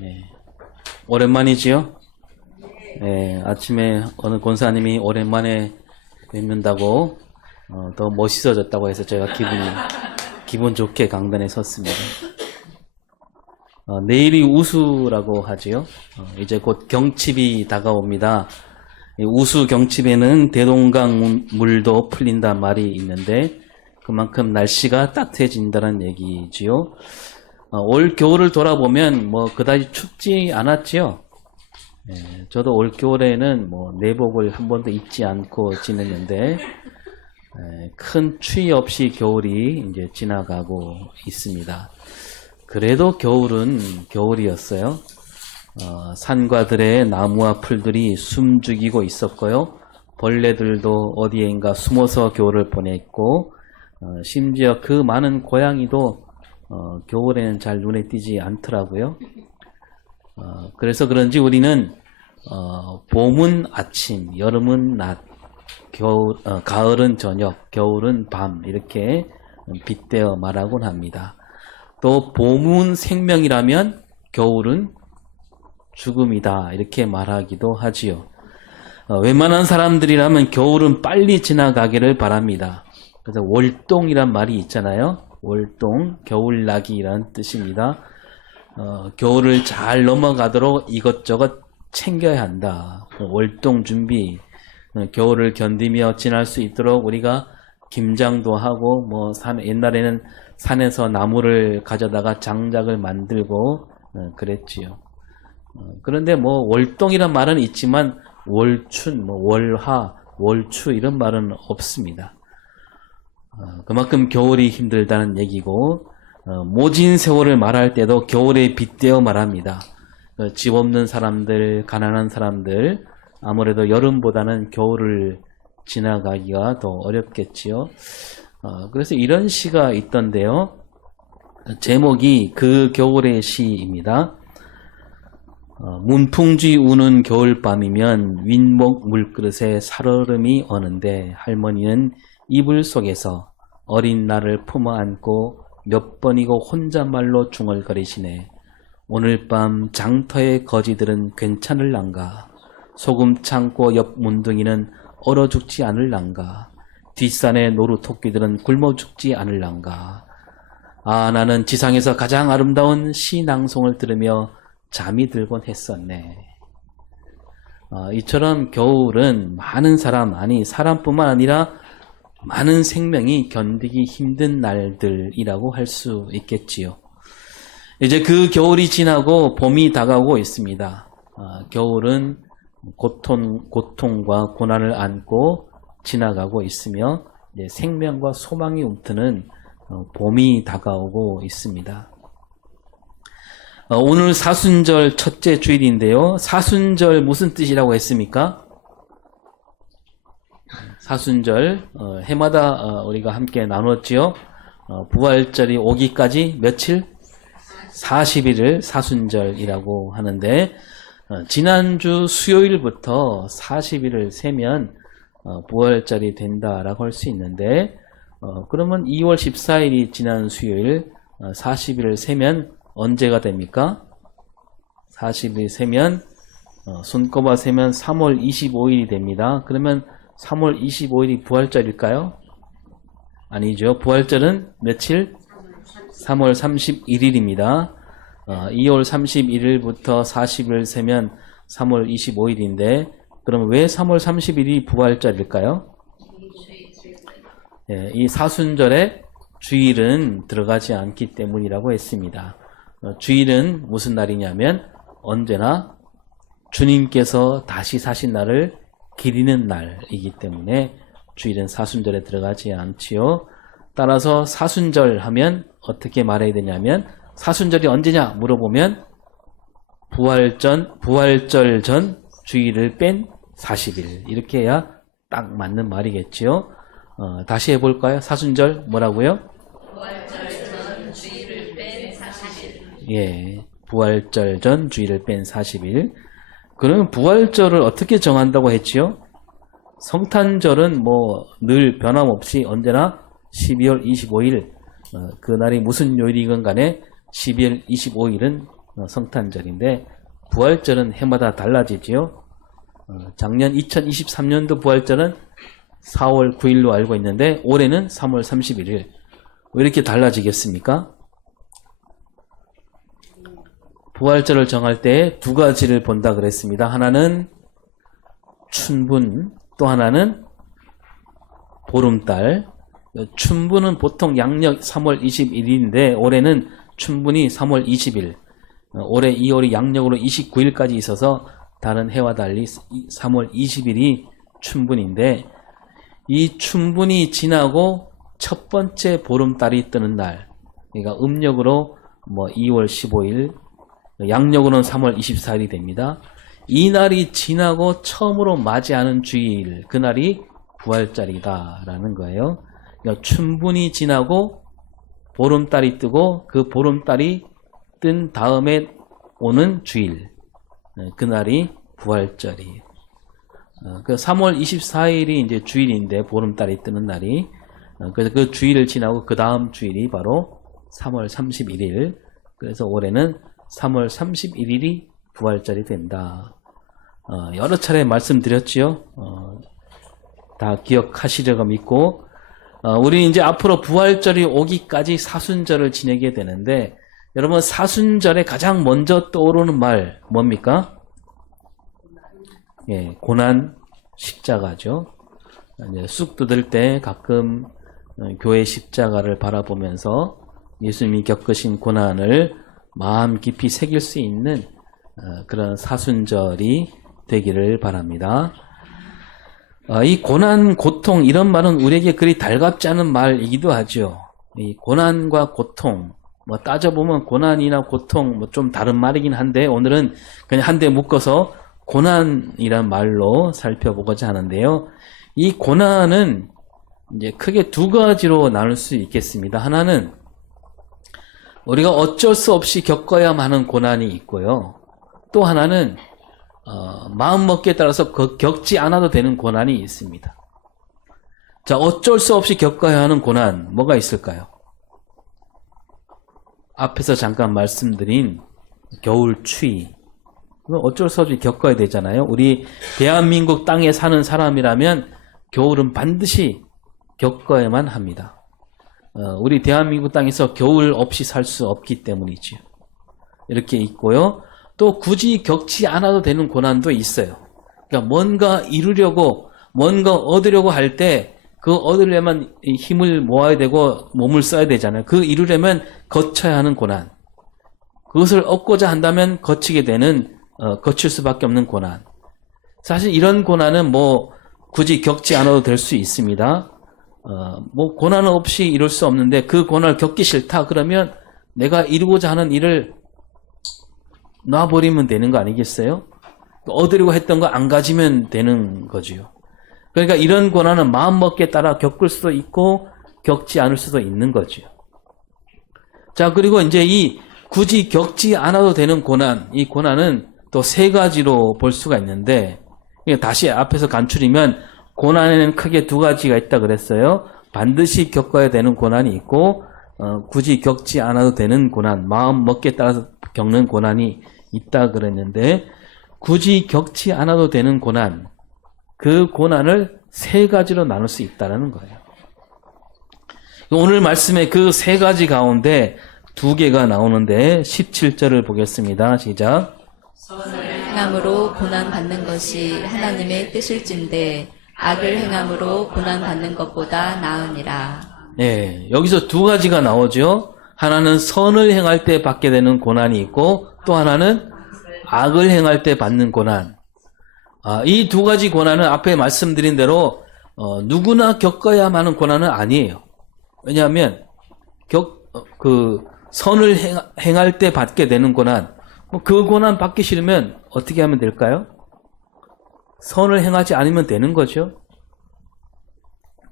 네. 오랜만이지요? 네, 아침에 어느 권사님이 오랜만에 뵙는다고 더 멋있어졌다고 해서 제가 기분 좋게 강단에 섰습니다. 내일이 우수라고 하지요. 이제 곧 경칩이 다가옵니다. 우수 경칩에는 대동강 물도 풀린다는 말이 있는데 그만큼 날씨가 따뜻해진다는 얘기지요. 올 겨울을 돌아보면 뭐 그다지 춥지 않았지요. 예, 저도 올 겨울에는 뭐 내복을 한 번도 입지 않고 지냈는데 큰 추위 없이 겨울이 이제 지나가고 있습니다. 그래도 겨울은 겨울이었어요. 산과 들의 나무와 풀들이 숨죽이고 있었고요. 벌레들도 어디엔가 숨어서 겨울을 보냈고 심지어 그 많은 고양이도 겨울에는 잘 눈에 띄지 않더라고요. 그래서 그런지 우리는 봄은 아침, 여름은 낮, 가을은 저녁, 겨울은 밤 이렇게 빗대어 말하곤 합니다. 또 봄은 생명이라면 겨울은 죽음이다 이렇게 말하기도 하지요. 웬만한 사람들이라면 겨울은 빨리 지나가기를 바랍니다. 그래서 월동이란 말이 있잖아요. 월동, 겨울나기라는 뜻입니다. 겨울을 잘 넘어가도록 이것저것 챙겨야 한다. 월동 준비, 겨울을 견디며 지날 수 있도록 우리가 김장도 하고 뭐 옛날에는 산에서 나무를 가져다가 장작을 만들고 그랬지요. 그런데 뭐 월동이란 말은 있지만 월춘, 뭐 월하, 월추 이런 말은 없습니다. 그만큼 겨울이 힘들다는 얘기고 모진 세월을 말할 때도 겨울에 빗대어 말합니다. 집 없는 사람들, 가난한 사람들 아무래도 여름보다는 겨울을 지나가기가 더 어렵겠지요. 그래서 이런 시가 있던데요. 제목이 그 겨울의 시입니다. 문풍쥐 우는 겨울밤이면 윗목 물그릇에 살얼음이 어는데 할머니는 이불 속에서 어린 나를 품어 안고 몇 번이고 혼잣말로 중얼거리시네. 오늘 밤 장터의 거지들은 괜찮을란가? 소금 창고 옆 문둥이는 얼어 죽지 않을란가? 뒷산의 노루토끼들은 굶어 죽지 않을란가? 아, 나는 지상에서 가장 아름다운 시낭송을 들으며 잠이 들곤 했었네. 이처럼 겨울은 많은 사람, 아니 사람뿐만 아니라 많은 생명이 견디기 힘든 날들이라고 할 수 있겠지요. 이제 그 겨울이 지나고 봄이 다가오고 있습니다. 겨울은 고통과 고난을 안고 지나가고 있으며 이제 생명과 소망이 움트는 봄이 다가오고 있습니다. 오늘 사순절 첫째 주일인데요. 사순절 무슨 뜻이라고 했습니까? 사순절 해마다 우리가 함께 나눴지요. 부활절이 오기까지 며칠? 40일을 사순절이라고 하는데 지난주 수요일부터 40일을 세면 부활절이 된다라고 할 수 있는데 그러면 2월 14일이 지난 수요일 40일을 세면 언제가 됩니까? 40일 세면 손꼽아 세면 3월 25일이 됩니다. 그러면 3월 25일이 부활절일까요? 아니죠. 부활절은 며칠? 3월 31일입니다. 2월 31일부터 40일 세면 3월 25일인데 그럼 왜 3월 31일이 부활절일까요? 예, 이 사순절에 주일은 들어가지 않기 때문이라고 했습니다. 주일은 무슨 날이냐면 언제나 주님께서 다시 사신 날을 기리는 날이기 때문에 주일은 사순절에 들어가지 않지요. 따라서 사순절 하면 어떻게 말해야 되냐면 사순절이 언제냐 물어보면 부활절 전 주일을 뺀 40일 이렇게 해야 딱 맞는 말이겠지요. 다시 해볼까요? 사순절 뭐라고요? 부활절 전 주일을 뺀 40일. 예, 부활절 전 주일을 뺀 40일. 그러면 부활절을 어떻게 정한다고 했지요? 성탄절은 뭐 늘 변함없이 언제나 12월 25일 그날이 무슨 요일이건 간에 12월 25일은 성탄절인데 부활절은 해마다 달라지지요. 작년 2023년도 부활절은 4월 9일로 알고 있는데 올해는 3월 31일. 왜 이렇게 달라지겠습니까? 부활절을 정할 때 두 가지를 본다 그랬습니다. 하나는 춘분, 또 하나는 보름달. 춘분은 보통 양력 3월 21일인데 올해는 춘분이 3월 20일. 올해 2월이 양력으로 29일까지 있어서 다른 해와 달리 3월 20일이 춘분인데 이 춘분이 지나고 첫 번째 보름달이 뜨는 날, 그러니까 음력으로 2월 15일, 양력으로는 3월 24일이 됩니다. 이 날이 지나고 처음으로 맞이하는 주일, 그날이 부활절이다라는 거예요. 그러니까 춘분이 지나고 보름달이 뜨고 그 보름달이 뜬 다음에 오는 주일, 그날이 부활절이에요. 그 3월 24일이 이제 주일인데 보름달이 뜨는 날이, 그래서 그 주일을 지나고 그 다음 주일이 바로 3월 31일. 그래서 올해는 3월 31일이 부활절이 된다. 여러 차례 말씀드렸지요. 다 기억하시려고 믿고, 우리 이제 앞으로 부활절이 오기까지 사순절을 지내게 되는데, 여러분 사순절에 가장 먼저 떠오르는 말 뭡니까? 예, 고난 십자가죠. 이제 쑥 뜯을 때 가끔 교회 십자가를 바라보면서 예수님이 겪으신 고난을 마음 깊이 새길 수 있는 그런 사순절이 되기를 바랍니다. 이 고난, 고통 이런 말은 우리에게 그리 달갑지 않은 말이기도 하죠. 이 고난과 고통, 따져보면 고난이나 고통 좀 다른 말이긴 한데 오늘은 그냥 한데 묶어서 고난이란 말로 살펴보고자 하는데요. 이 고난은 이제 크게 두 가지로 나눌 수 있겠습니다. 하나는 우리가 어쩔 수 없이 겪어야만 하는 고난이 있고요. 또 하나는 마음먹기에 따라서 겪지 않아도 되는 고난이 있습니다. 자, 어쩔 수 없이 겪어야 하는 고난 뭐가 있을까요? 앞에서 잠깐 말씀드린 겨울 추위. 어쩔 수 없이 겪어야 되잖아요. 우리 대한민국 땅에 사는 사람이라면 겨울은 반드시 겪어야만 합니다. 우리 대한민국 땅에서 겨울 없이 살 수 없기 때문이죠. 이렇게 있고요. 또 굳이 겪지 않아도 되는 고난도 있어요. 그러니까 뭔가 이루려고, 뭔가 얻으려고 할 때 그 얻으려면 힘을 모아야 되고 몸을 써야 되잖아요. 그 이루려면 거쳐야 하는 고난. 그것을 얻고자 한다면 거치게 되는, 거칠 수밖에 없는 고난. 사실 이런 고난은 굳이 겪지 않아도 될 수 있습니다. 고난 없이 이룰 수 없는데 그 고난을 겪기 싫다 그러면 내가 이루고자 하는 일을 놔버리면 되는 거 아니겠어요? 얻으려고 했던 거 안 가지면 되는 거지요. 그러니까 이런 고난은 마음먹기에 따라 겪을 수도 있고 겪지 않을 수도 있는 거지요. 자, 그리고 이제 이 굳이 겪지 않아도 되는 고난, 이 고난은 또 세 가지로 볼 수가 있는데 다시 앞에서 간추리면 고난에는 크게 두 가지가 있다 그랬어요. 반드시 겪어야 되는 고난이 있고 굳이 겪지 않아도 되는 고난, 마음 먹기에 따라서 겪는 고난이 있다 그랬는데 굳이 겪지 않아도 되는 고난, 그 고난을 세 가지로 나눌 수 있다는 거예요. 오늘 말씀에 그 세 가지 가운데 두 개가 나오는데 17절을 보겠습니다. 시작. 선을 행함으로 고난받는 것이 하나님의 뜻일진데 악을 행함으로 고난받는 것보다 나으니라. 네, 여기서 두 가지가 나오죠. 하나는 선을 행할 때 받게 되는 고난이 있고 또 하나는 악을 행할 때 받는 고난. 이 두 가지 고난은 앞에 말씀드린 대로 누구나 겪어야만 하는 고난은 아니에요. 왜냐하면 선을 행할 때 받게 되는 고난, 그 고난 받기 싫으면 어떻게 하면 될까요? 선을 행하지 않으면 되는 거죠.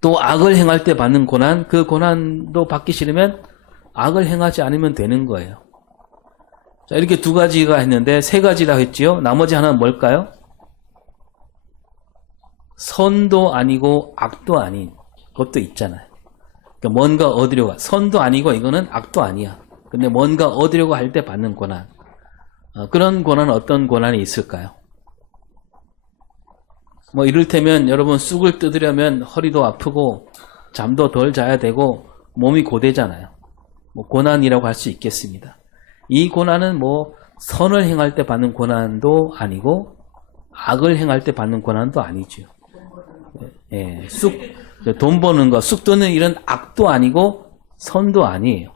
또 악을 행할 때 받는 고난, 그 고난도 받기 싫으면 악을 행하지 않으면 되는 거예요. 자, 이렇게 두 가지가 했는데 세 가지라고 했지요. 나머지 하나는 뭘까요? 선도 아니고 악도 아닌 것도 있잖아요. 그러니까 뭔가 얻으려고, 선도 아니고 이거는 악도 아니야. 근데 뭔가 얻으려고 할 때 받는 고난. 그런 고난은 어떤 고난이 있을까요? 뭐 이를테면 여러분 쑥을 뜯으려면 허리도 아프고 잠도 덜 자야 되고 몸이 고되잖아요. 뭐 고난이라고 할 수 있겠습니다. 이 고난은 뭐 선을 행할 때 받는 고난도 아니고 악을 행할 때 받는 고난도 아니죠. 예, 돈 버는 거, 쑥 뜯는 일은 악도 아니고 선도 아니에요.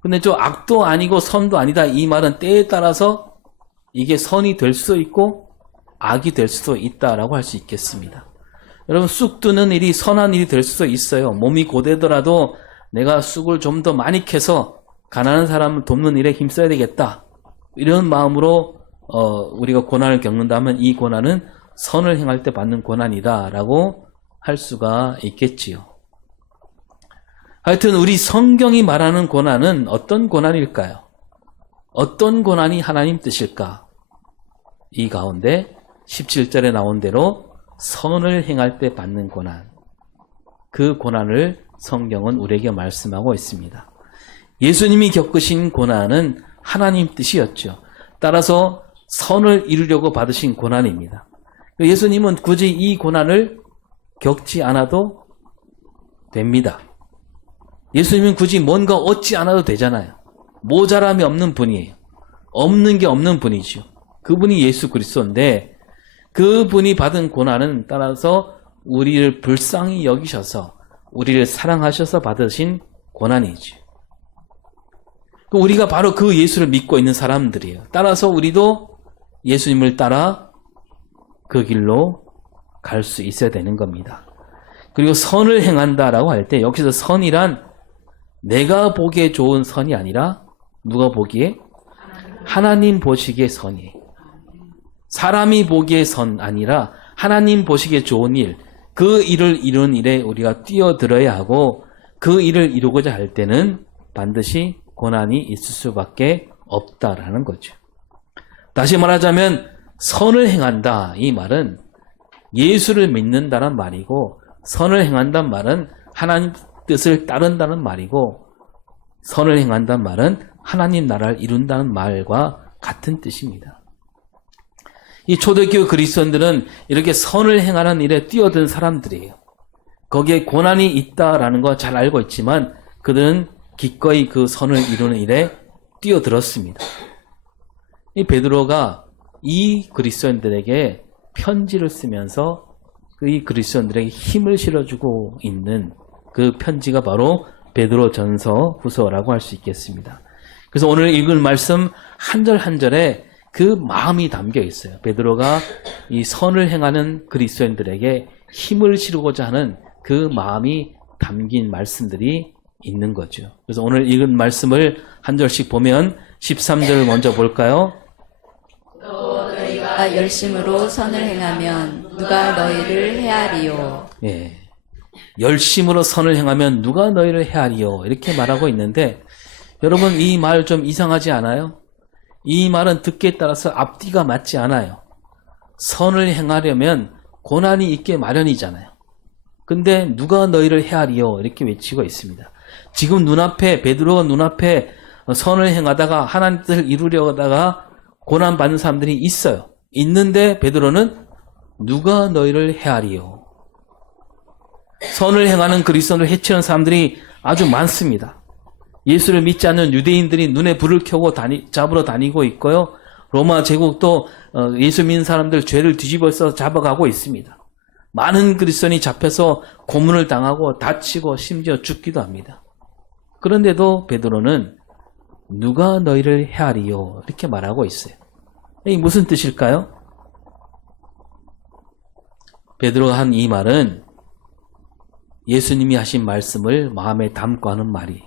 근데 저 악도 아니고 선도 아니다 이 말은 때에 따라서 이게 선이 될 수도 있고 악이 될 수도 있다라고 할 수 있겠습니다. 여러분 쑥 뜨는 일이 선한 일이 될 수도 있어요. 몸이 고되더라도 내가 쑥을 좀 더 많이 캐서 가난한 사람을 돕는 일에 힘써야 되겠다. 이런 마음으로 우리가 고난을 겪는다면 이 고난은 선을 행할 때 받는 고난이다라고 할 수가 있겠지요. 하여튼 우리 성경이 말하는 고난은 어떤 고난일까요? 어떤 고난이 하나님 뜻일까? 이 가운데 17절에 나온 대로 선을 행할 때 받는 고난, 그 고난을 성경은 우리에게 말씀하고 있습니다. 예수님이 겪으신 고난은 하나님 뜻이었죠. 따라서 선을 이루려고 받으신 고난입니다. 예수님은 굳이 이 고난을 겪지 않아도 됩니다. 예수님은 굳이 뭔가 얻지 않아도 되잖아요. 모자람이 없는 분이에요. 없는 게 없는 분이죠. 그분이 예수 그리스도인데 그분이 받은 고난은 따라서 우리를 불쌍히 여기셔서 우리를 사랑하셔서 받으신 고난이죠. 우리가 바로 그 예수를 믿고 있는 사람들이에요. 따라서 우리도 예수님을 따라 그 길로 갈 수 있어야 되는 겁니다. 그리고 선을 행한다라고 할 때 여기서 선이란 내가 보기에 좋은 선이 아니라 누가 보기에? 하나님 보시기에 선이에요. 사람이 보기에 선 아니라 하나님 보시기에 좋은 일, 그 일을 이룬 일에 우리가 뛰어들어야 하고 그 일을 이루고자 할 때는 반드시 고난이 있을 수밖에 없다라는 거죠. 다시 말하자면 선을 행한다 이 말은 예수를 믿는다는 말이고 선을 행한다는 말은 하나님 뜻을 따른다는 말이고 선을 행한다는 말은 하나님 나라를 이룬다는 말과 같은 뜻입니다. 이 초대교회 그리스도인들은 이렇게 선을 행하는 일에 뛰어든 사람들이에요. 거기에 고난이 있다라는 거 잘 알고 있지만 그들은 기꺼이 그 선을 이루는 일에 뛰어들었습니다. 이 베드로가 이 그리스도인들에게 편지를 쓰면서 이 그리스도인들에게 힘을 실어주고 있는 그 편지가 바로 베드로전서 후서라고 할 수 있겠습니다. 그래서 오늘 읽은 말씀 한 절 한 절에 그 마음이 담겨 있어요. 베드로가 이 선을 행하는 그리스도인들에게 힘을 실고자 하는 그 마음이 담긴 말씀들이 있는 거죠. 그래서 오늘 읽은 말씀을 한 절씩 보면 13절을 먼저 볼까요? 또 너희가 열심으로 선을 행하면 누가 너희를 해하리요. 예. 열심으로 선을 행하면 누가 너희를 해하리요. 이렇게 말하고 있는데 여러분 이 말 좀 이상하지 않아요? 이 말은 듣기에 따라서 앞뒤가 맞지 않아요. 선을 행하려면 고난이 있게 마련이잖아요. 근데 누가 너희를 해하리요 이렇게 외치고 있습니다. 지금 눈앞에 베드로가 눈앞에 선을 행하다가 하나님 뜻을 이루려다가 고난받는 사람들이 있어요. 있는데 베드로는 누가 너희를 해하리요. 선을 행하는 그리스도를 해치는 사람들이 아주 많습니다. 예수를 믿지 않는 유대인들이 눈에 불을 켜고 잡으러 다니고 있고요. 로마 제국도 예수 믿는 사람들 죄를 뒤집어서 잡아가고 있습니다. 많은 그리스도인이 잡혀서 고문을 당하고 다치고 심지어 죽기도 합니다. 그런데도 베드로는 누가 너희를 해하리요 이렇게 말하고 있어요. 이게 무슨 뜻일까요? 베드로가 한 이 말은 예수님이 하신 말씀을 마음에 담고 하는 말이에요.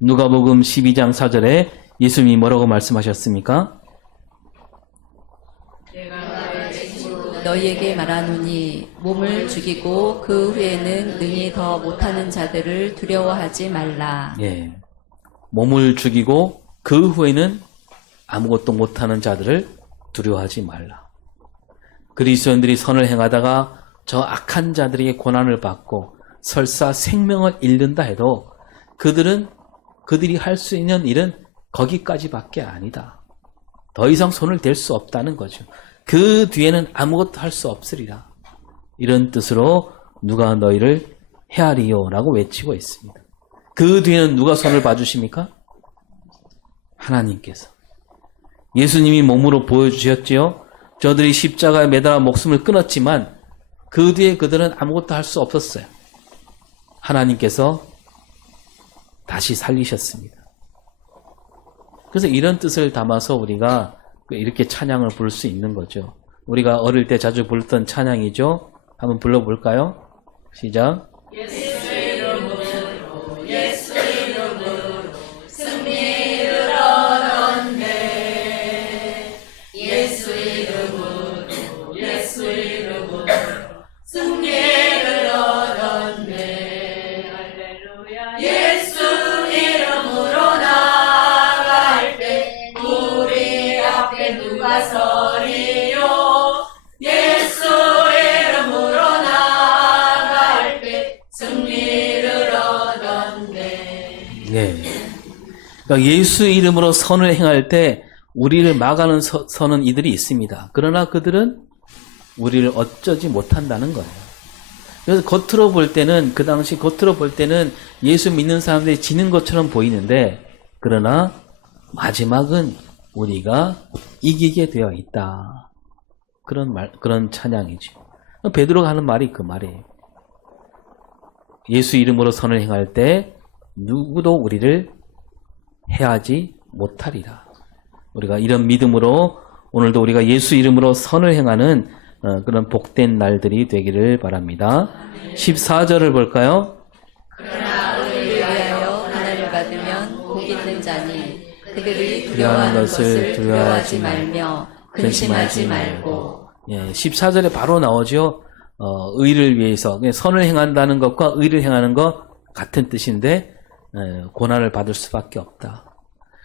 누가복음 12장 4절에 예수님이 뭐라고 말씀하셨습니까? 너희에게 말하노니 몸을 죽이고 그 후에는 능히 더 못하는 자들을 두려워하지 말라. 예, 몸을 죽이고 그 후에는 아무것도 못하는 자들을 두려워하지 말라. 그리스도인들이 선을 행하다가 저 악한 자들에게 고난을 받고 설사 생명을 잃는다 해도 그들이 할 수 있는 일은 거기까지밖에 아니다. 더 이상 손을 댈 수 없다는 거죠. 그 뒤에는 아무것도 할 수 없으리라. 이런 뜻으로 누가 너희를 헤아리요 라고 외치고 있습니다. 그 뒤에는 누가 손을 봐주십니까? 하나님께서. 예수님이 몸으로 보여주셨지요. 저들이 십자가에 매달아 목숨을 끊었지만 그 뒤에 그들은 아무것도 할 수 없었어요. 하나님께서 다시 살리셨습니다. 그래서 이런 뜻을 담아서 우리가 이렇게 찬양을 부를 수 있는 거죠. 우리가 어릴 때 자주 불렀던 찬양이죠. 한번 불러볼까요? 시작. 예수 이름으로 예수 이름으로 승리를 얻었네. 예수 이름으로 예수 이름으로 승리를 얻었네. 할렐루야. 예수 이름으로 나갈 때 우리 앞에 누가 서리요. 예수 이름으로 나갈 때 승리를 얻었네. 예. 그러니까 예수 이름으로 선을 행할 때 우리를 막아는 서는 이들이 있습니다. 그러나 그들은 우리를 어쩌지 못한다는 거예요. 그래서 겉으로 볼 때는, 그 당시 겉으로 볼 때는 예수 믿는 사람들이 지는 것처럼 보이는데, 그러나 마지막은 우리가 이기게 되어 있다. 그런 찬양이죠. 베드로가 하는 말이 그 말이에요. 예수 이름으로 선을 행할 때 누구도 우리를 해하지 못하리라. 우리가 이런 믿음으로 오늘도 우리가 예수 이름으로 선을 행하는 그런 복된 날들이 되기를 바랍니다. 14절을 볼까요? 그러나 의를 위하여 하나님을 받으면 복 있는 자니 그들이 두려워하는 것을 두려워하지 말며 근심하지 말고. 예, 14절에 바로 나오죠. 의를 위해서 선을 행한다는 것과 의를 행하는 것 같은 뜻인데 고난을 받을 수밖에 없다.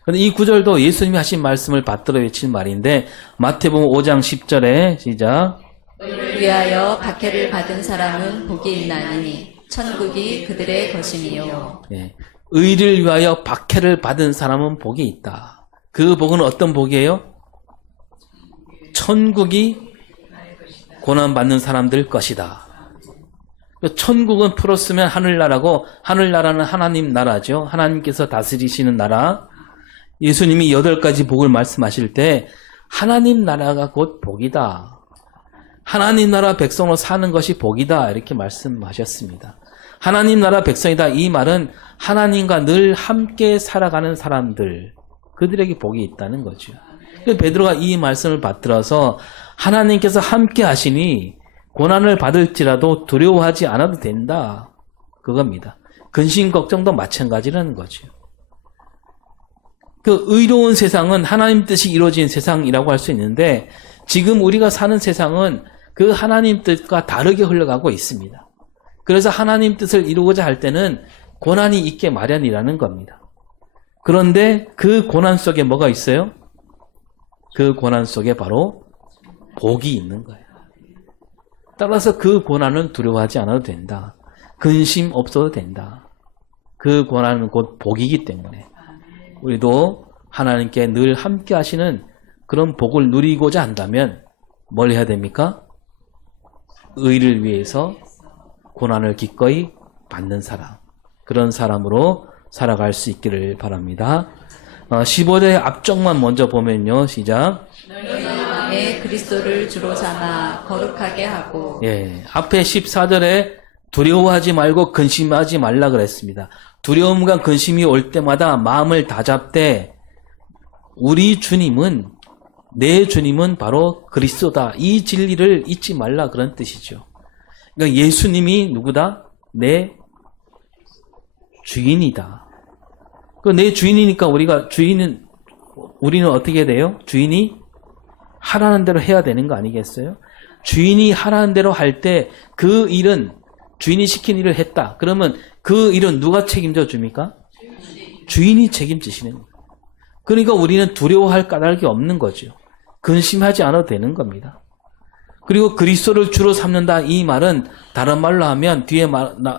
그런데 이 구절도 예수님이 하신 말씀을 받들어 외친 말인데 마태복음 5장 10절에 시작. 의를 위하여 박해를 받은 사람은 복이 있나니 천국이 그들의 것이니요. 예, 의를 위하여 박해를 받은 사람은 복이 있다. 그 복은 어떤 복이에요? 천국이 고난받는 사람들 것이다. 천국은 풀었으면 하늘나라고, 하늘나라는 하나님 나라죠. 하나님께서 다스리시는 나라. 예수님이 8가지 복을 말씀하실 때 하나님 나라가 곧 복이다. 하나님 나라 백성으로 사는 것이 복이다. 이렇게 말씀하셨습니다. 하나님 나라 백성이다. 이 말은 하나님과 늘 함께 살아가는 사람들, 그들에게 복이 있다는 거죠. 베드로가 이 말씀을 받들어서 하나님께서 함께 하시니 고난을 받을지라도 두려워하지 않아도 된다. 그겁니다. 근심 걱정도 마찬가지라는 거죠. 그 의로운 세상은 하나님 뜻이 이루어진 세상이라고 할 수 있는데 지금 우리가 사는 세상은 그 하나님 뜻과 다르게 흘러가고 있습니다. 그래서 하나님 뜻을 이루고자 할 때는 고난이 있게 마련이라는 겁니다. 그런데 그 고난 속에 뭐가 있어요? 그 고난 속에 바로 복이 있는 거예요. 따라서 그 고난은 두려워하지 않아도 된다. 근심 없어도 된다. 그 고난은 곧 복이기 때문에 우리도 하나님께 늘 함께 하시는 그런 복을 누리고자 한다면 뭘 해야 됩니까? 의를 위해서 고난을 기꺼이 받는 사람, 그런 사람으로 살아갈 수 있기를 바랍니다. 15절 앞쪽만 먼저 보면요. 시작. 너희 마음에 그리스도를 주로 삼아 거룩하게 하고. 예, 앞에 14절에 두려워하지 말고 근심하지 말라 그랬습니다. 두려움과 근심이 올 때마다 마음을 다잡되 우리 주님은, 내 주님은 바로 그리스도다. 이 진리를 잊지 말라 그런 뜻이죠. 그러니까 예수님이 누구다? 내 주인이다. 내 주인이니까 우리는 어떻게 돼요? 주인이 하라는 대로 해야 되는 거 아니겠어요? 주인이 하라는 대로 할 때 그 일은 주인이 시킨 일을 했다. 그러면 그 일은 누가 책임져 줍니까? 주인이 책임지시는 거예요. 그러니까 우리는 두려워할 까닭이 없는 거죠. 근심하지 않아도 되는 겁니다. 그리고 그리스도를 주로 삼는다. 이 말은 다른 말로 하면 뒤에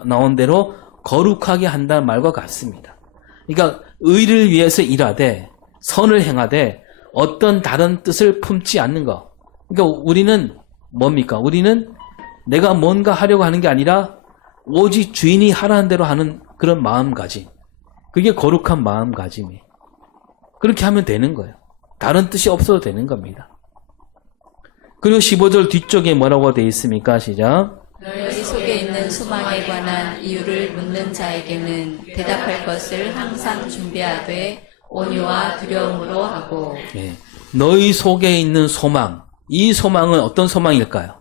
나온 대로 거룩하게 한다는 말과 같습니다. 그러니까 의를 위해서 일하되 선을 행하되 어떤 다른 뜻을 품지 않는 것. 그러니까 우리는 뭡니까? 우리는 내가 뭔가 하려고 하는 게 아니라 오직 주인이 하라는 대로 하는 그런 마음가짐. 그게 거룩한 마음가짐이에요. 그렇게 하면 되는 거예요. 다른 뜻이 없어도 되는 겁니다. 그리고 15절 뒤쪽에 뭐라고 되어 있습니까? 시작. 너희 속에 있는 소망에 관한 이유를 묻는 자에게는 대답할 것을 항상 준비하되 온유와 두려움으로 하고. 예. 너희 속에 있는 소망. 이 소망은 어떤 소망일까요?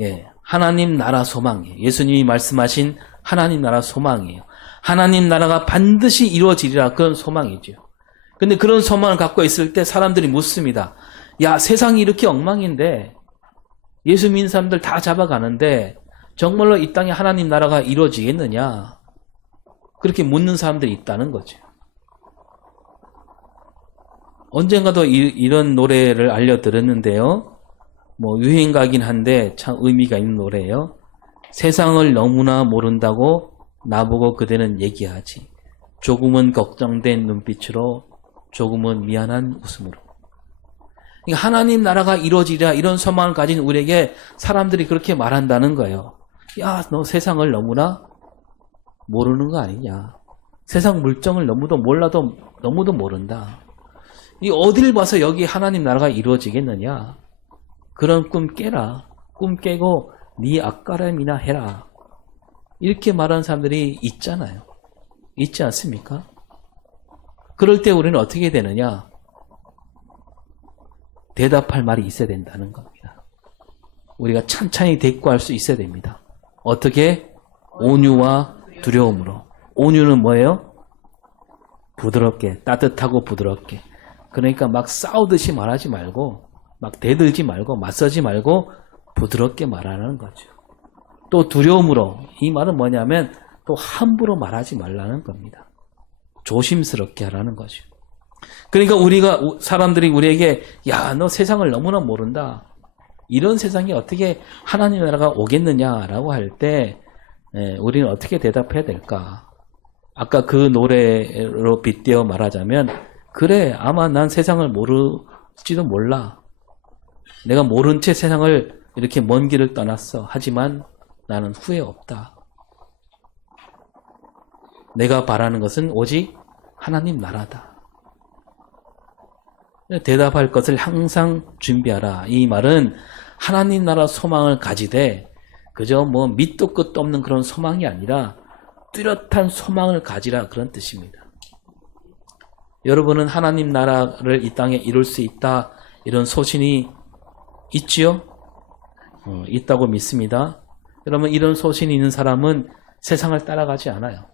예. 하나님 나라 소망이에요. 예수님이 말씀하신 하나님 나라 소망이에요. 하나님 나라가 반드시 이루어지리라 그런 소망이죠. 근데 그런 소망을 갖고 있을 때 사람들이 묻습니다. 야, 세상이 이렇게 엉망인데 예수 믿는 사람들 다 잡아가는데 정말로 이 땅에 하나님 나라가 이루어지겠느냐? 그렇게 묻는 사람들이 있다는 거죠. 언젠가도 이런 노래를 알려드렸는데요. 뭐 유행가긴 한데 참 의미가 있는 노래예요. 세상을 너무나 모른다고 나보고 그대는 얘기하지. 조금은 걱정된 눈빛으로 조금은 미안한 웃음으로. 그러니까 하나님 나라가 이루어지리라 이런 소망을 가진 우리에게 사람들이 그렇게 말한다는 거예요. 야, 너 세상을 너무나 모르는 거 아니냐. 세상 물정을 너무도 몰라도 너무도 모른다. 이 어딜 봐서 여기 하나님 나라가 이루어지겠느냐. 그런 꿈 깨라. 꿈 깨고 네 앞가림이나 해라. 이렇게 말하는 사람들이 있잖아요. 있지 않습니까? 그럴 때 우리는 어떻게 되느냐? 대답할 말이 있어야 된다는 겁니다. 우리가 찬찬히 대꾸할 수 있어야 됩니다. 어떻게? 온유와 두려움으로. 온유는 뭐예요? 부드럽게, 따뜻하고 부드럽게. 그러니까 막 싸우듯이 말하지 말고 막 대들지 말고 맞서지 말고 부드럽게 말하는 거죠. 또 두려움으로. 이 말은 뭐냐면 또 함부로 말하지 말라는 겁니다. 조심스럽게 하라는 거죠. 그러니까 사람들이 우리에게 야, 너 세상을 너무나 모른다. 이런 세상이 어떻게 하나님 나라가 오겠느냐라고 할 때 우리는 어떻게 대답해야 될까? 아까 그 노래로 빗대어 말하자면 그래, 아마 난 세상을 모를지도 몰라. 내가 모른 채 세상을 이렇게 먼 길을 떠났어. 하지만 나는 후회 없다. 내가 바라는 것은 오직 하나님 나라다. 대답할 것을 항상 준비하라. 이 말은 하나님 나라 소망을 가지되 그저 뭐 밑도 끝도 없는 그런 소망이 아니라 뚜렷한 소망을 가지라 그런 뜻입니다. 여러분은 하나님 나라를 이 땅에 이룰 수 있다 이런 소신이 있지요? 있다고 믿습니다. 여러분 이런 소신이 있는 사람은 세상을 따라가지 않아요.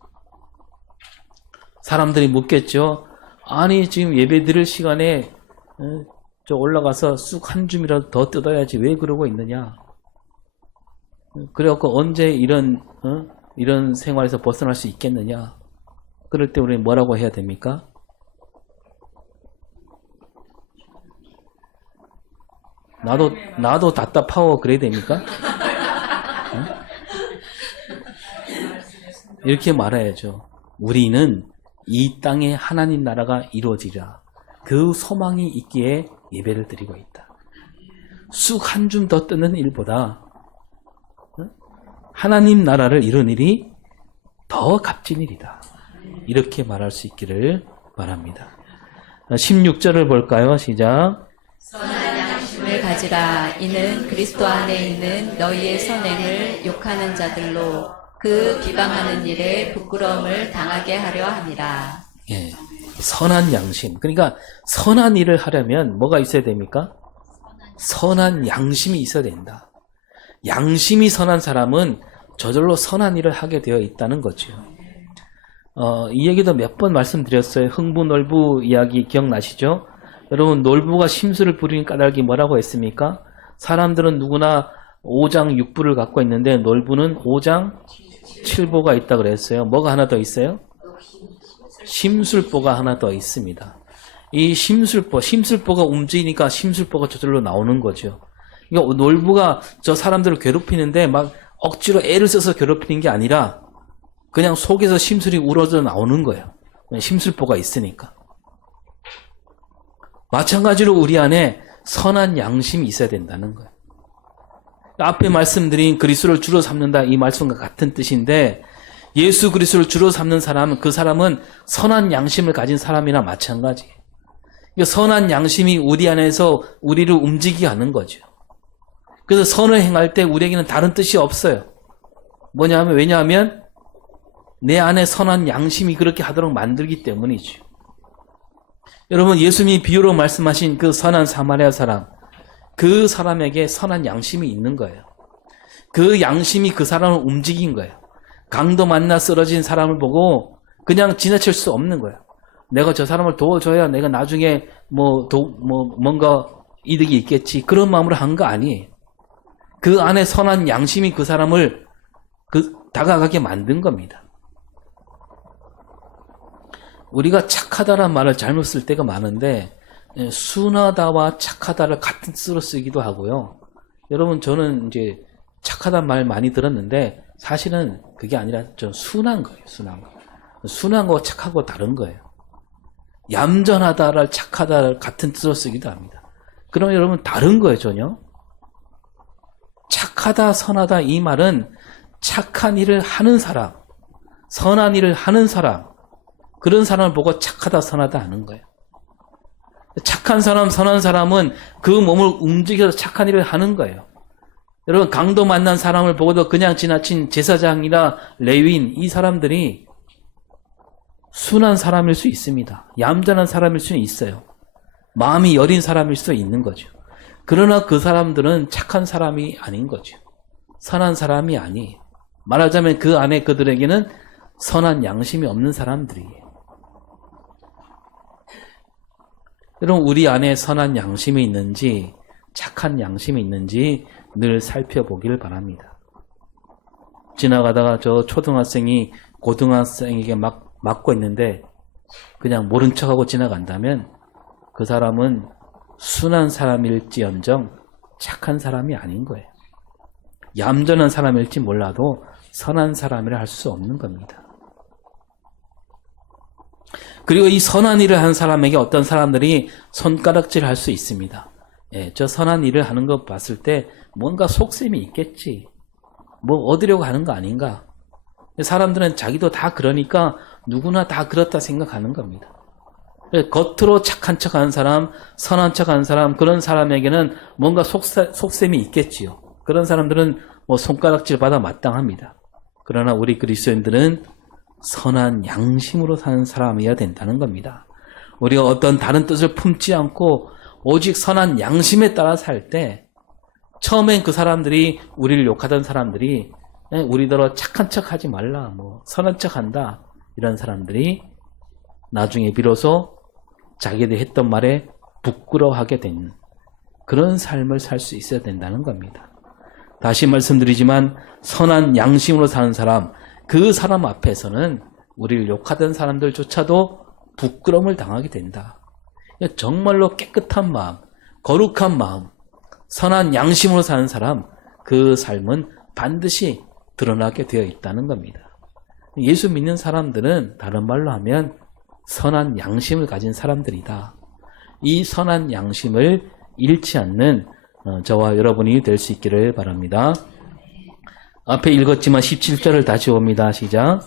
사람들이 묻겠죠. 아니 지금 예배 드릴 시간에 저 올라가서 쑥 한 줌이라도 더 뜯어야지 왜 그러고 있느냐. 그래갖고 언제 이런 생활에서 벗어날 수 있겠느냐. 그럴 때 우리는 뭐라고 해야 됩니까? 나도 답답하고 그래야 됩니까? 이렇게 말해야죠. 우리는 이 땅에 하나님 나라가 이루어지리라. 그 소망이 있기에 예배를 드리고 있다. 쑥 한 줌 더 뜨는 일보다 하나님 나라를 이룬 일이 더 값진 일이다. 이렇게 말할 수 있기를 바랍니다. 16절을 볼까요? 시작. 선한 양심을 가지라. 이는 그리스도 안에 있는 너희의 선행을 욕하는 자들로 그 비방하는 일에 부끄러움을 당하게 하려 함이라. 예, 선한 양심. 그러니까 선한 일을 하려면 뭐가 있어야 됩니까? 선한 양심이 있어야 된다. 양심이 선한 사람은 저절로 선한 일을 하게 되어 있다는 거죠. 이 얘기도 몇 번 말씀드렸어요. 흥부 놀부 이야기 기억나시죠? 여러분 놀부가 심술을 부리는 까닭이 뭐라고 했습니까? 사람들은 누구나 5장 6부를 갖고 있는데 놀부는 5장 7보가 있다 그랬어요. 뭐가 하나 더 있어요? 심술보가 하나 더 있습니다. 이 심술보가 움직이니까 심술보가 저절로 나오는 거죠. 그러니까 놀부가 저 사람들을 괴롭히는데 막 억지로 애를 써서 괴롭히는 게 아니라 그냥 속에서 심술이 우러져 나오는 거예요. 심술보가 있으니까. 마찬가지로 우리 안에 선한 양심이 있어야 된다는 거예요. 앞에 말씀드린 그리스도를 주로 삼는다 이 말씀과 같은 뜻인데 예수 그리스도를 주로 삼는 사람은 그 사람은 선한 양심을 가진 사람이나 마찬가지예요. 선한 양심이 우리 안에서 우리를 움직이게 하는 거죠. 그래서 선을 행할 때 우리에게는 다른 뜻이 없어요. 뭐냐면 왜냐하면 내 안에 선한 양심이 그렇게 하도록 만들기 때문이죠. 여러분 예수님이 비유로 말씀하신 그 선한 사마리아 사람 그 사람에게 선한 양심이 있는 거예요. 그 양심이 그 사람을 움직인 거예요. 강도 만나 쓰러진 사람을 보고 그냥 지나칠 수 없는 거예요. 내가 저 사람을 도와줘야 내가 나중에 뭔가 이득이 있겠지. 그런 마음으로 한 거 아니에요. 그 안에 선한 양심이 그 사람을 다가가게 만든 겁니다. 우리가 착하다라는 말을 잘못 쓸 때가 많은데 순하다와 착하다를 같은 뜻으로 쓰기도 하고요. 여러분 저는 이제 착하다는 말 많이 들었는데 사실은 그게 아니라 좀 순한 거예요. 순한 거와 착하고 다른 거예요. 얌전하다를 착하다를 같은 뜻으로 쓰기도 합니다. 그럼 여러분 다른 거예요 전혀. 착하다 선하다 이 말은 착한 일을 하는 사람, 선한 일을 하는 사람, 그런 사람을 보고 착하다 선하다 하는 거예요. 착한 사람, 선한 사람은 그 몸을 움직여서 착한 일을 하는 거예요. 여러분 강도 만난 사람을 보고도 그냥 지나친 제사장이나 레위인 이 사람들이 순한 사람일 수 있습니다. 얌전한 사람일 수는 있어요. 마음이 여린 사람일 수 있는 거죠. 그러나 그 사람들은 착한 사람이 아닌 거죠. 선한 사람이 아니에요. 말하자면 그 안에 그들에게는 선한 양심이 없는 사람들이에요. 여러분 우리 안에 선한 양심이 있는지 착한 양심이 있는지 늘 살펴보길 바랍니다. 지나가다가 저 초등학생이 고등학생에게 맞고 있는데 그냥 모른 척하고 지나간다면 그 사람은 순한 사람일지언정 착한 사람이 아닌 거예요. 얌전한 사람일지 몰라도 선한 사람이라 할 수 없는 겁니다. 그리고 이 선한 일을 하는 사람에게 어떤 사람들이 손가락질 할 수 있습니다. 저 선한 일을 하는 거 봤을 때 뭔가 속셈이 있겠지. 뭐 얻으려고 하는 거 아닌가. 사람들은 자기도 다 그러니까 누구나 다 그렇다 생각하는 겁니다. 겉으로 착한 척하는 사람, 선한 척하는 사람, 그런 사람에게는 뭔가 속셈이 있겠지요. 그런 사람들은 뭐 손가락질 받아 마땅합니다. 그러나 우리 그리스도인들은 선한 양심으로 사는 사람이어야 된다는 겁니다. 우리가 어떤 다른 뜻을 품지 않고 오직 선한 양심에 따라 살 때 처음엔 그 사람들이 우리를 욕하던 사람들이 우리더러 착한 척하지 말라, 뭐 선한 척한다 이런 사람들이 나중에 비로소 자기들이 했던 말에 부끄러워하게 되는 그런 삶을 살 수 있어야 된다는 겁니다. 다시 말씀드리지만 선한 양심으로 사는 사람, 그 사람 앞에서는 우리를 욕하던 사람들조차도 부끄러움을 당하게 된다. 정말로 깨끗한 마음, 거룩한 마음, 선한 양심으로 사는 사람, 그 삶은 반드시 드러나게 되어 있다는 겁니다. 예수 믿는 사람들은 다른 말로 하면 선한 양심을 가진 사람들이다. 이 선한 양심을 잃지 않는 저와 여러분이 될 수 있기를 바랍니다. 앞에 읽었지만 17절을 다시 봅니다. 시작.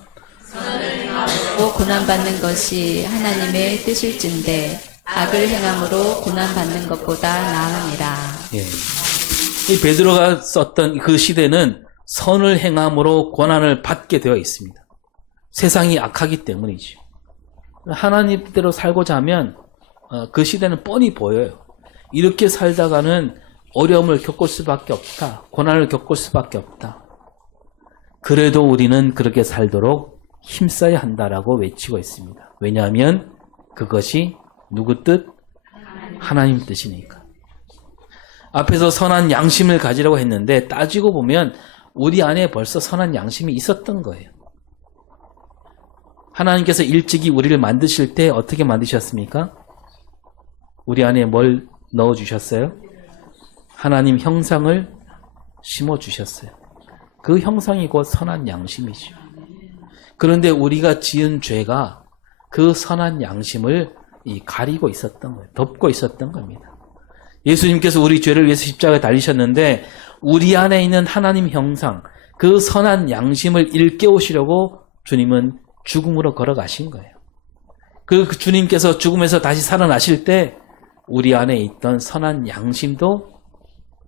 선을 행함으로 고난받는 것이 하나님의 뜻일진데 악을 행함으로 고난받는 것보다 나으니라. 예. 이 베드로가 썼던 그 시대는 선을 행함으로 고난을 받게 되어 있습니다. 세상이 악하기 때문이죠. 하나님대로 살고자 하면 그 시대는 뻔히 보여요. 이렇게 살다가는 어려움을 겪을 수밖에 없다. 고난을 겪을 수밖에 없다. 그래도 우리는 그렇게 살도록 힘써야 한다라고 외치고 있습니다. 왜냐하면 그것이 누구 뜻? 하나님 뜻이니까. 앞에서 선한 양심을 가지라고 했는데 따지고 보면 우리 안에 벌써 선한 양심이 있었던 거예요. 하나님께서 일찍이 우리를 만드실 때 어떻게 만드셨습니까? 우리 안에 뭘 넣어주셨어요? 하나님 형상을 심어주셨어요. 그 형상이 곧 선한 양심이죠. 그런데 우리가 지은 죄가 그 선한 양심을 가리고 있었던 거예요. 덮고 있었던 겁니다. 예수님께서 우리 죄를 위해서 십자가에 달리셨는데 우리 안에 있는 하나님 형상, 그 선한 양심을 일깨우시려고 주님은 죽음으로 걸어가신 거예요. 그 주님께서 죽음에서 다시 살아나실 때 우리 안에 있던 선한 양심도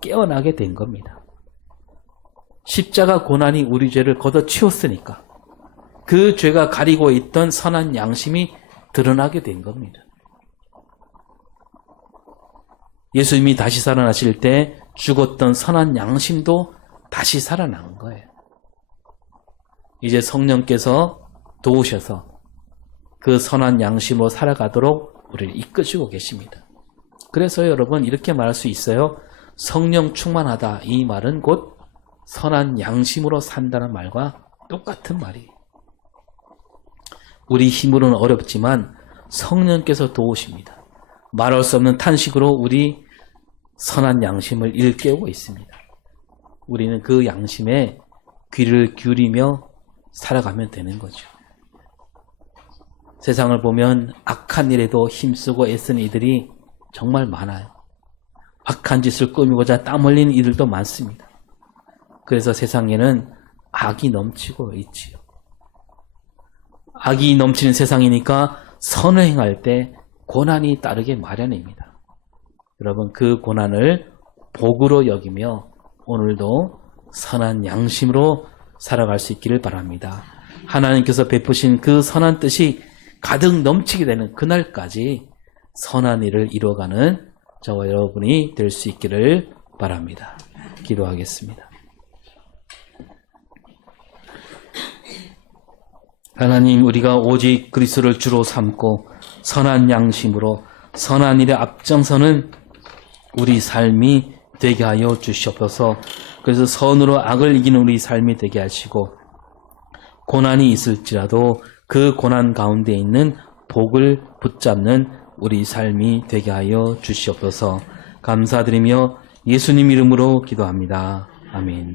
깨어나게 된 겁니다. 십자가 고난이 우리 죄를 걷어치웠으니까 그 죄가 가리고 있던 선한 양심이 드러나게 된 겁니다. 예수님이 다시 살아나실 때 죽었던 선한 양심도 다시 살아난 거예요. 이제 성령께서 도우셔서 그 선한 양심으로 살아가도록 우리를 이끄시고 계십니다. 그래서 여러분 이렇게 말할 수 있어요. 성령 충만하다, 이 말은 곧 선한 양심으로 산다는 말과 똑같은 말이에요. 우리 힘으로는 어렵지만 성령께서 도우십니다. 말할 수 없는 탄식으로 우리 선한 양심을 일깨우고 있습니다. 우리는 그 양심에 귀를 기울이며 살아가면 되는 거죠. 세상을 보면 악한 일에도 힘쓰고 애쓰는 이들이 정말 많아요. 악한 짓을 꾸미고자 땀 흘리는 이들도 많습니다. 그래서 세상에는 악이 넘치고 있지요. 악이 넘치는 세상이니까 선을 행할 때 고난이 따르게 마련입니다. 여러분 그 고난을 복으로 여기며 오늘도 선한 양심으로 살아갈 수 있기를 바랍니다. 하나님께서 베푸신 그 선한 뜻이 가득 넘치게 되는 그날까지 선한 일을 이루어가는 저와 여러분이 될 수 있기를 바랍니다. 기도하겠습니다. 하나님, 우리가 오직 그리스도를 주로 삼고 선한 양심으로 선한 일에 앞장서는 우리 삶이 되게 하여 주시옵소서. 그래서 선으로 악을 이기는 우리 삶이 되게 하시고 고난이 있을지라도 그 고난 가운데 있는 복을 붙잡는 우리 삶이 되게 하여 주시옵소서. 감사드리며 예수님 이름으로 기도합니다. 아멘.